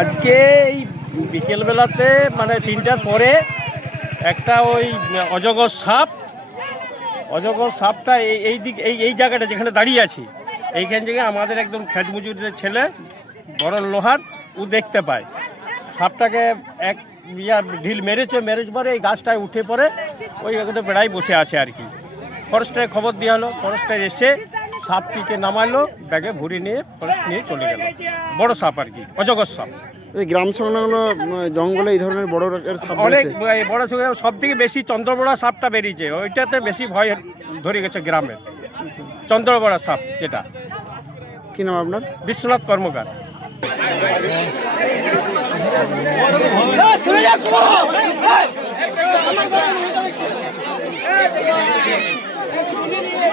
আজকে এই বিকেলবেলাতে মানে তিনটার পরে একটা ওই অজগর সাপ, অজগর সাপটা এই এই দিক এই এই জায়গাটা যেখানে দাঁড়িয়ে আছি, এইখান থেকে আমাদের একদম খেত মজুরিদের ছেলে, বড় লোহার, ও দেখতে পায়। সাপটাকে এক ইয়ার ঢিল মেরেছে মেরেছে পরে এই গাছটায় উঠে পড়ে, ওই বেড়াই বসে আছে আর কি। ফরেস্টে খবর দেওয়া হলো ফরেস্টে এসে সাপটিকে নামালো ব্যাগে ভরে নিয়ে ফরেস্ট নিয়ে চলে গেল। বড় সাপ আর কি অজগর সাপ। এই গ্রাম সংলগ্ন জঙ্গলে এই ধরনের বড় রকমের সাপ অনেক বড় সব থেকে বেশি চন্দ্রবড়া সাপটা বেরিয়েছে। ওইটাতে বেশি ভয় ধরে গেছে গ্রামে। চন্দ্রবড়া সাপ যেটা। কি নাম আপনার? বিশ্বনাথ কর্মকার।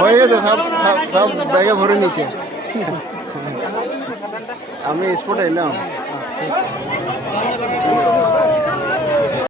হয়ে। গেছে সব সব সব ব্যাগে ভরে আমি স্পটে এলাম।